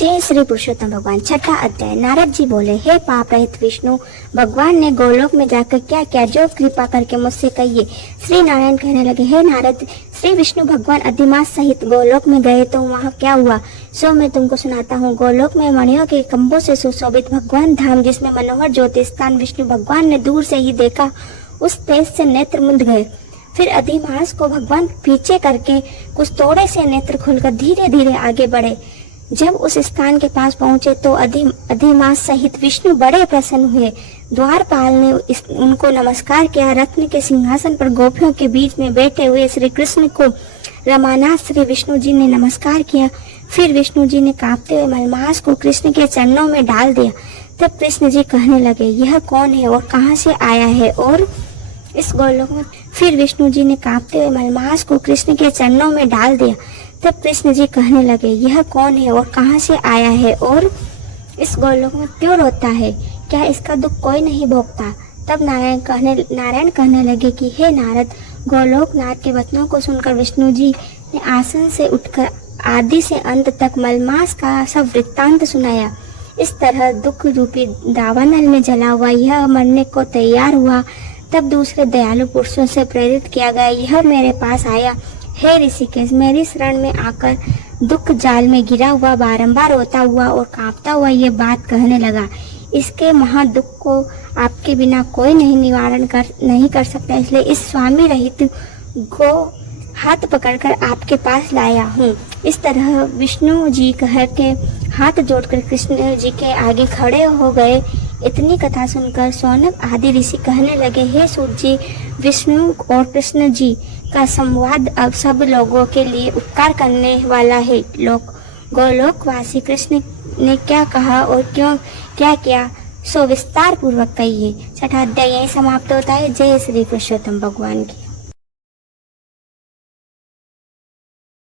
जय श्री पुरुषोत्तम भगवान। छठा अध्याय। नारद जी बोले, हे पाप रहित विष्णु, भगवान ने गोलोक में जाकर क्या क्या जो कृपा करके मुझसे कहिए। श्री नारायण कहने लगे, हे नारद, श्री विष्णु भगवान अधिमास सहित गोलोक में गए तो वहाँ क्या हुआ सो मैं तुमको सुनाता हूँ। गोलोक में मणियों के खंभों से सुशोभित भगवान धाम, जिसमें मनोहर ज्योति स्थान विष्णु भगवान ने दूर से ही देखा, उस तेज से नेत्र मुंद गए। फिर अधिमास को भगवान पीछे करके कुछ थोड़े से नेत्र खुलकर धीरे धीरे आगे बढ़े। जब उस स्थान के पास पहुंचे तो अधिमास सहित विष्णु बड़े प्रसन्न हुए। द्वारपाल ने उनको नमस्कार किया। रत्न के सिंहासन पर गोपियों के बीच में बैठे हुए श्री कृष्ण को रमानाथ श्री विष्णु जी ने नमस्कार किया। फिर विष्णु जी ने कांपते हुए मलमास को कृष्ण के चरणों में डाल दिया। तब कृष्ण जी कहने लगे, यह कौन है और कहाँ से आया है और इस गोलोक में। फिर विष्णु जी ने कांपते हुए मलमास को कृष्ण के चरणों में डाल दिया। तब कृष्ण जी कहने लगे, यह कौन है और कहाँ से आया है और इस गोलोक में क्यों रोता है, क्या इसका दुख कोई नहीं भोगता। तब नारायण कहने लगे कि हे नारद, गोलोकनाथ के वचनों को सुनकर विष्णु जी ने आसन से उठकर आदि से अंत तक मलमास का सब वृत्तांत सुनाया। इस तरह दुख रूपी दावानल में जला हुआ यह मरने को तैयार हुआ। तब दूसरे दयालु पुरुषों से प्रेरित किया गया, यह मेरे पास आया। हे ऋषिकेश, मेरी शरण में आकर दुख जाल में गिरा हुआ बारंबार रोता हुआ और कांपता हुआ ये बात कहने लगा। इसके महादुख को आपके बिना कोई निवारण नहीं कर सकता, इसलिए इस स्वामी रहित को हाथ पकड़कर आपके पास लाया हूँ। इस तरह विष्णु जी कह के हाथ जोड़कर कृष्ण जी के आगे खड़े हो गए। इतनी कथा सुनकर सौनक आदि ऋषि कहने लगे, हे सूत जी, विष्णु और कृष्ण जी का संवाद अब सब लोगों के लिए उपकार करने वाला है। गोलोकवासी कृष्ण ने क्या कहा और क्यों क्या किया सो विस्तार पूर्वक कहिए। छठा अध्याय यही समाप्त होता है। जय श्री पुरुषोत्तम भगवान की।